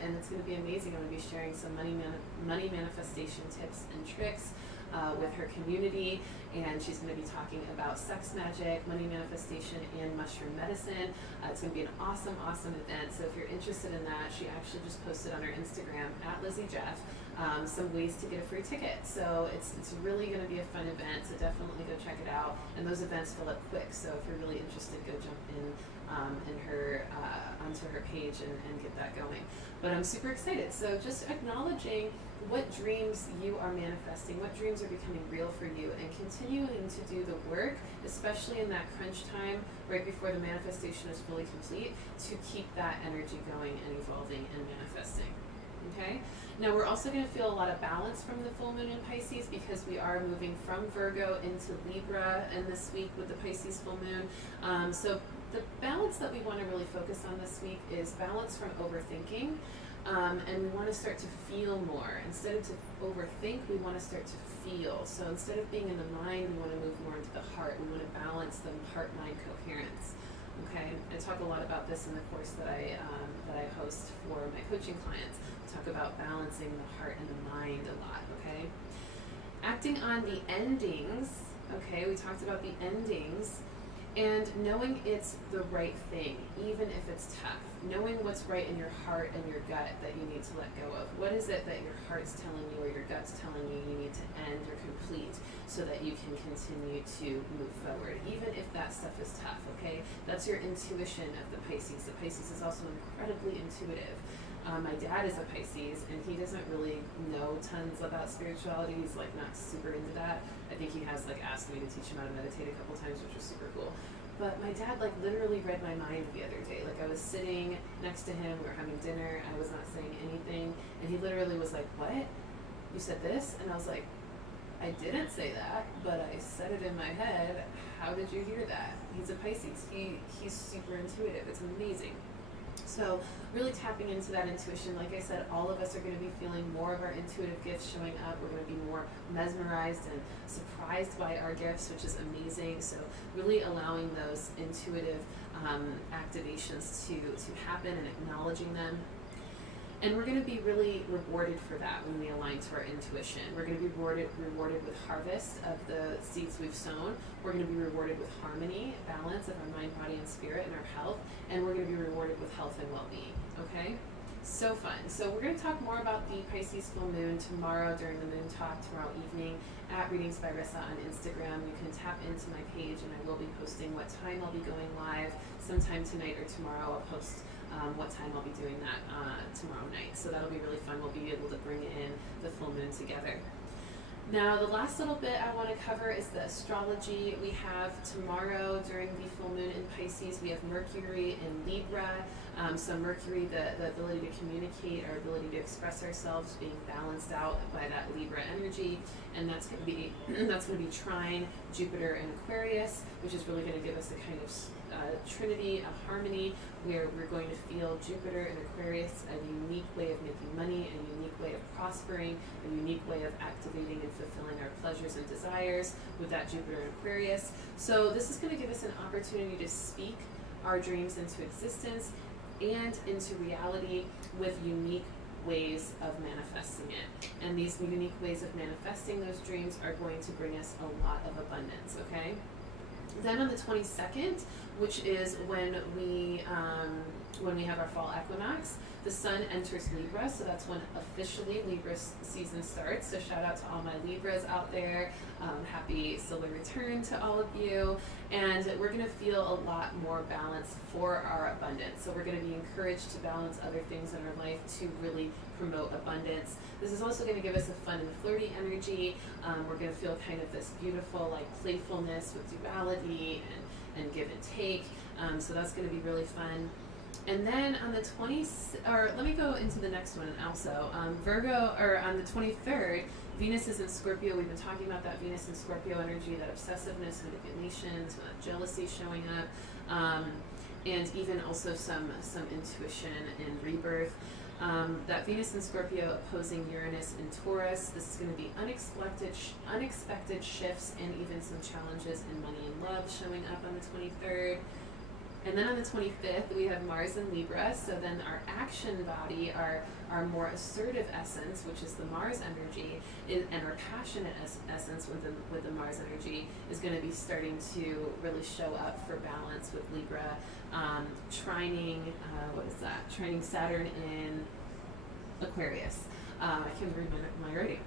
and it's going to be amazing. I'm going to be sharing some money manifestation tips and tricks with her community, and she's going to be talking about sex magic, money manifestation, and mushroom medicine. It's going to be an awesome event. So if you're interested in that, she actually just posted on her Instagram at Lizzie Jeff some ways to get a free ticket. So it's really going to be a fun event. So definitely go check it out. And those events fill up quick. So if you're really interested, go jump in her onto her page and get that going. But I'm super excited. So just acknowledging what dreams you are manifesting, what dreams are becoming real for you, and continuing to do the work, especially in that crunch time right before the manifestation is fully complete, to keep that energy going and evolving and manifesting. Okay? Now we're also going to feel a lot of balance from the full moon in Pisces, because we are moving from Virgo into Libra in this week with the Pisces full moon. So the balance that we want to really focus on this week is balance from overthinking. And we want to start to feel more. Instead of to overthink, we want to start to feel. So instead of being in the mind, we want to move more into the heart. We want to balance the heart-mind coherence. Okay, I talk a lot about this in the course that I host for my coaching clients. I talk about balancing the heart and the mind a lot. Okay, acting on the endings. Okay, we talked about the endings. And knowing it's the right thing, even if it's tough. Knowing what's right in your heart and your gut that you need to let go of. What is it that your heart's telling you or your gut's telling you you need to end or complete, so that you can continue to move forward, even if that stuff is tough, okay? That's your intuition of the Pisces. The Pisces is also incredibly intuitive. My dad is a Pisces, and he doesn't really know tons about spirituality. He's like not super into that. I think he has like asked me to teach him how to meditate a couple times, which was super cool. But my dad like literally read my mind the other day. Like I was sitting next to him, we were having dinner, I was not saying anything, and he literally was like, "What? You said this?" And I was like, "I didn't say that, but I said it in my head. How did you hear that?" He's a Pisces. He's super intuitive. It's amazing. So really tapping into that intuition. Like I said, all of us are going to be feeling more of our intuitive gifts showing up. We're going to be more mesmerized and surprised by our gifts, which is amazing. So really allowing those intuitive activations to happen and acknowledging them. And we're going to be really rewarded for that when we align to our intuition. We're going to be rewarded with harvest of the seeds we've sown. We're going to be rewarded with harmony, balance of our mind, body, and spirit, and our health. And we're going to be rewarded with health and well-being. Okay? So fun. So we're going to talk more about the Pisces full moon tomorrow during the moon talk tomorrow evening at Readings by Rissa on Instagram. You can tap into my page, and I will be posting what time I'll be going live. Sometime tonight or tomorrow I'll post what time I'll be doing that tomorrow night. So that'll be really fun. We'll be able to bring in the full moon together. Now, the last little bit I want to cover is the astrology. We have tomorrow during the full moon in Pisces, we have Mercury in Libra. So Mercury, the ability to communicate, our ability to express ourselves, being balanced out by that Libra energy, and that's going to be trine Jupiter and Aquarius, which is really going to give us a kind of trinity, a harmony, where we're going to feel Jupiter and Aquarius, a unique way of making money, a unique way of prospering, a unique way of activating and fulfilling our pleasures and desires with that Jupiter and Aquarius. So this is going to give us an opportunity to speak our dreams into existence and into reality with unique ways of manifesting it. And these unique ways of manifesting those dreams are going to bring us a lot of abundance, okay? Then on the 22nd, which is when we have our fall equinox, the sun enters Libra, so that's when officially Libra season starts. So shout out to all my Libras out there. Happy solar return to all of you. And we're going to feel a lot more balance for our abundance. So we're going to be encouraged to balance other things in our life to really promote abundance. This is also going to give us a fun and flirty energy. We're going to feel kind of this beautiful like playfulness with duality and give and take. So that's going to be really fun. And then on the let me go into the next one also. Virgo, or on the 23rd, Venus is in Scorpio. We've been talking about that Venus and Scorpio energy, that obsessiveness, manipulations, jealousy showing up, and even also some intuition and rebirth. That Venus and Scorpio opposing Uranus and Taurus. This is going to be unexpected shifts and even some challenges in money and love showing up on the 23rd. And then on the 25th, we have Mars in Libra. So then our action body, our more assertive essence, which is the Mars energy, and our passionate essence with the Mars energy is going to be starting to really show up for balance with Libra. Trining Saturn in Aquarius. I can't read my writing.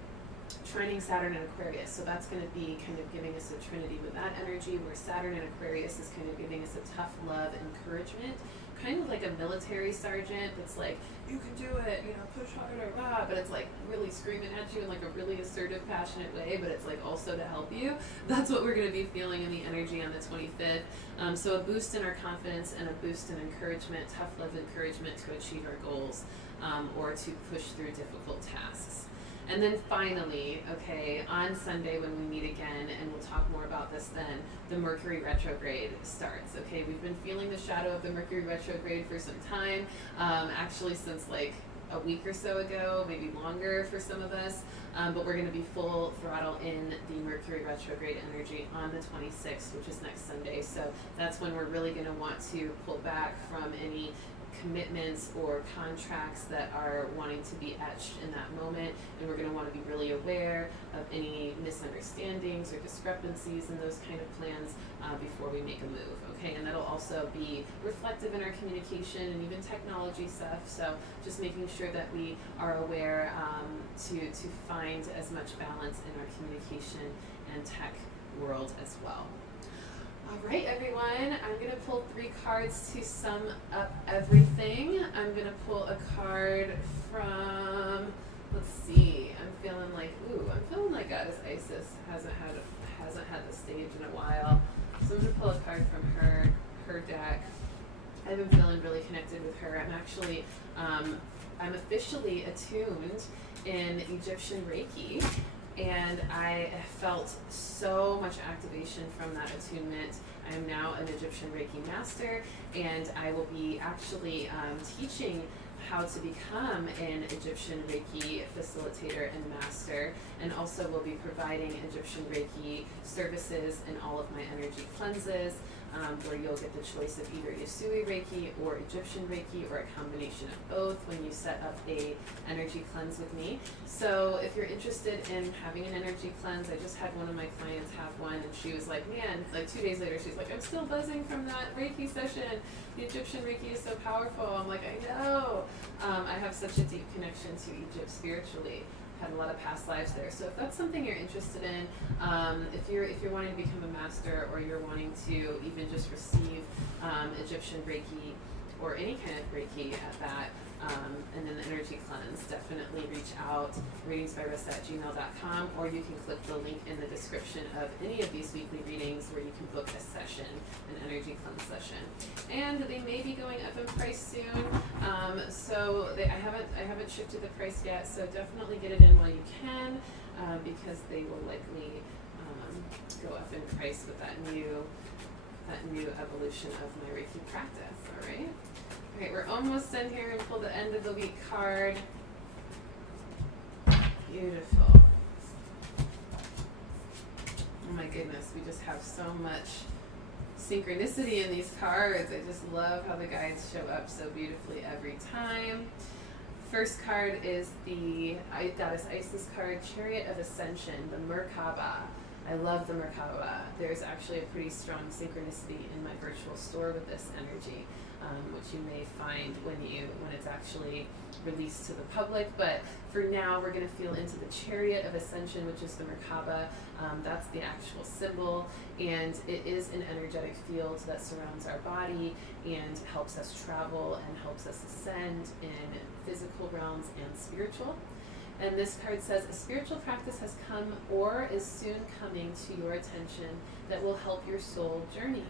Trining Saturn and Aquarius. So that's going to be kind of giving us a trinity with that energy, where Saturn and Aquarius is kind of giving us a tough love encouragement, kind of like a military sergeant that's like, you can do it, push harder, blah, but it's like really screaming at you in like a really assertive, passionate way, but it's like also to help you. That's what we're going to be feeling in the energy on the 25th. So a boost in our confidence and a boost in encouragement, tough love encouragement to achieve our goals, or to push through difficult tasks. And then finally, okay, on Sunday when we meet again, and we'll talk more about this then, the Mercury Retrograde starts, okay? We've been feeling the shadow of the Mercury Retrograde for some time, actually since like a week or so ago, maybe longer for some of us, but we're going to be full throttle in the Mercury Retrograde energy on the 26th, which is next Sunday. So that's when we're really going to want to pull back from any commitments or contracts that are wanting to be etched in that moment, and we're going to want to be really aware of any misunderstandings or discrepancies in those kind of plans before we make a move, okay? And that'll also be reflective in our communication and even technology stuff, so just making sure that we are aware to find as much balance in our communication and tech world as well. All right, everyone, I'm going to pull 3 cards to sum up everything. I'm going to pull a card from, let's see, I'm feeling like Goddess Isis hasn't had the stage in a while. So I'm going to pull a card from her deck. I've been feeling really connected with her. I'm officially attuned in Egyptian Reiki, and I felt so much activation from that attunement. I am now an Egyptian Reiki master, and I will be actually teaching how to become an Egyptian Reiki facilitator and master, and also will be providing Egyptian Reiki services in all of my energy cleanses, where you'll get the choice of either Yasui Reiki or Egyptian Reiki, or a combination of both when you set up a energy cleanse with me. So if you're interested in having an energy cleanse, I just had one of my clients have one, and she was like, man, like 2 days later, she's like, I'm still buzzing from that Reiki session. The Egyptian Reiki is so powerful. I'm like, I know. I have such a deep connection to Egypt spiritually. Had a lot of past lives there. So if that's something you're interested in, if you're wanting to become a master, or you're wanting to even just receive Egyptian Reiki or any kind of Reiki at that, and then the energy cleanse, definitely reach out, readingsbyrissa@gmail.com, or you can click the link in the description of any of these weekly readings where you can book a session, an energy cleanse session. And they may be going up in price soon, so I haven't shifted the price yet, so definitely get it in while you can, because they will likely go up in price with that new evolution of my Reiki practice. All right. Okay, we're almost done here, and pull the end of the week card. Beautiful. Oh my goodness, we just have so much synchronicity in these cards. I just love how the guides show up so beautifully every time. First card is the Goddess Isis card, Chariot of Ascension, the Merkaba. I love the Merkaba. There's actually a pretty strong synchronicity in my virtual store with this energy, which you may find when it's actually released to the public. But for now, we're going to feel into the Chariot of Ascension, which is the Merkaba. That's the actual symbol, and it is an energetic field that surrounds our body and helps us travel and helps us ascend in physical realms and spiritual. And this card says, a spiritual practice has come or is soon coming to your attention that will help your soul journey.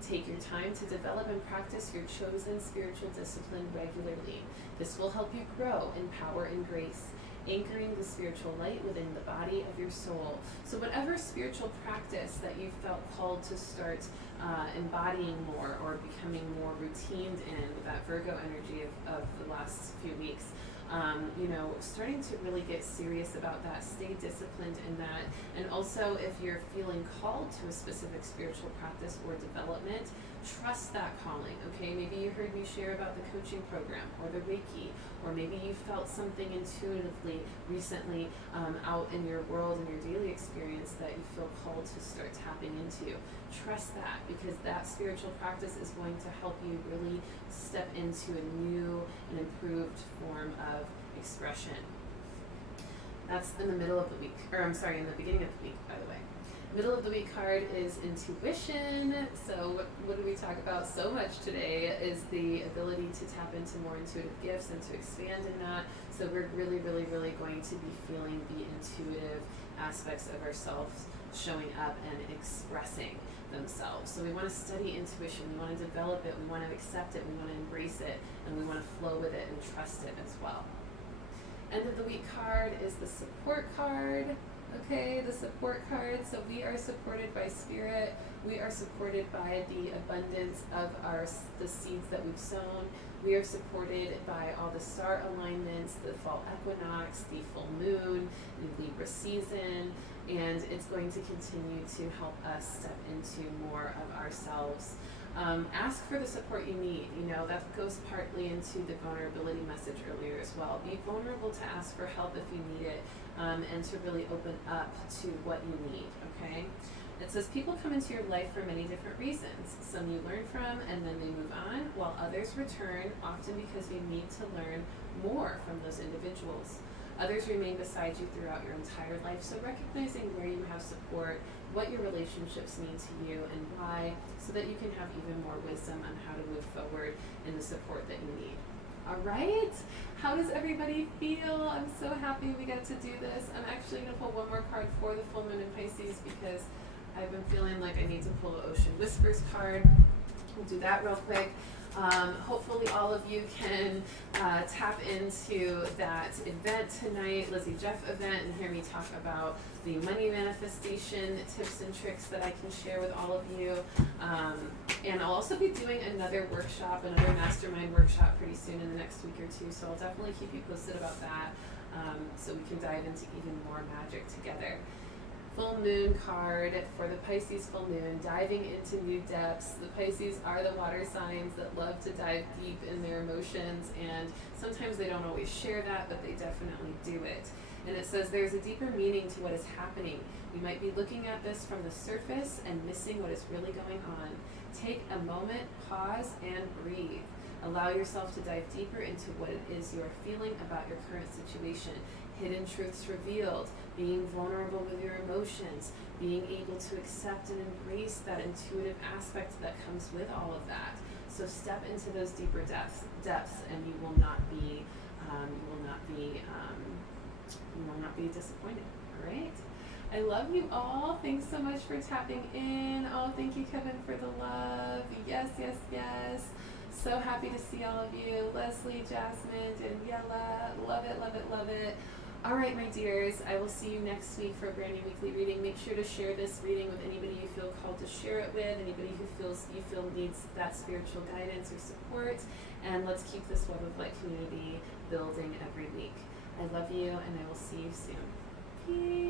Take your time to develop and practice your chosen spiritual discipline regularly. This will help you grow in power and grace, anchoring the spiritual light within the body of your soul. So whatever spiritual practice that you felt called to start embodying more or becoming more routined in with that Virgo energy of the last few weeks, starting to really get serious about that, stay disciplined in that. And also, if you're feeling called to a specific spiritual practice or development, trust that calling, okay? Maybe you heard me share about the coaching program or the Reiki, or maybe you felt something intuitively recently out in your world and your daily experience that you feel called to start tapping into. Trust that, because that spiritual practice is going to help you really step into a new and improved form of expression. That's in the middle of the week, in the beginning of the week, by the way. Middle of the week card is intuition. So what do we talk about so much today is the ability to tap into more intuitive gifts and to expand in that. So we're really, really, really going to be feeling the intuitive aspects of ourselves showing up and expressing themselves. So we want to study intuition, we want to develop it, we want to accept it, we want to embrace it, and we want to flow with it and trust it as well. End of the week card is the support card. Okay, the support card. So we are supported by spirit. We are supported by the abundance of the seeds that we've sown. We are supported by all the star alignments, the fall equinox, the full moon, the Libra season, and it's going to continue to help us step into more of ourselves Ask for the support you need. You know, that goes partly into the vulnerability message earlier as well. Be vulnerable to ask for help if you need it, and to really open up to what you need, okay? It says people come into your life for many different reasons. Some you learn from and then they move on, while others return, often because you need to learn more from those individuals. Others remain beside you throughout your entire life, so recognizing where you have support, what your relationships mean to you, and why, so that you can have even more wisdom on how to move forward in the support that you need. All right, how does everybody feel? I'm so happy we got to do this. I'm actually going to pull one more card for the full moon in Pisces because I've been feeling like I need to pull the Ocean Whispers card. We'll do that real quick. Hopefully all of you can tap into that event tonight, Lizzie Jeff event, and hear me talk about the money manifestation tips and tricks that I can share with all of you. And I'll also be doing another workshop, another mastermind workshop pretty soon in the next week or two, so I'll definitely keep you posted about that, so we can dive into even more magic together. Full moon card for the Pisces full moon, diving into new depths. The Pisces are the water signs that love to dive deep in their emotions, and sometimes they don't always share that, but they definitely do it. And it says there's a deeper meaning to what is happening. You might be looking at this from the surface and missing what is really going on. Take a moment, pause, and breathe. Allow yourself to dive deeper into what it is you're feeling about your current situation. Hidden truths revealed, being vulnerable with your emotions, being able to accept and embrace that intuitive aspect that comes with all of that. So step into those deeper depths, and you will not be disappointed. All right. I love you all. Thanks so much for tapping in. Oh, thank you, Kevin, for the love. Yes, yes, yes. So happy to see all of you. Leslie, Jasmine, Daniela. Love it, love it, love it. All right, my dears, I will see you next week for a brand new weekly reading. Make sure to share this reading with anybody you feel called to share it with, anybody who you feel needs that spiritual guidance or support, and let's keep this Web of Light community building every week. I love you, and I will see you soon. Peace.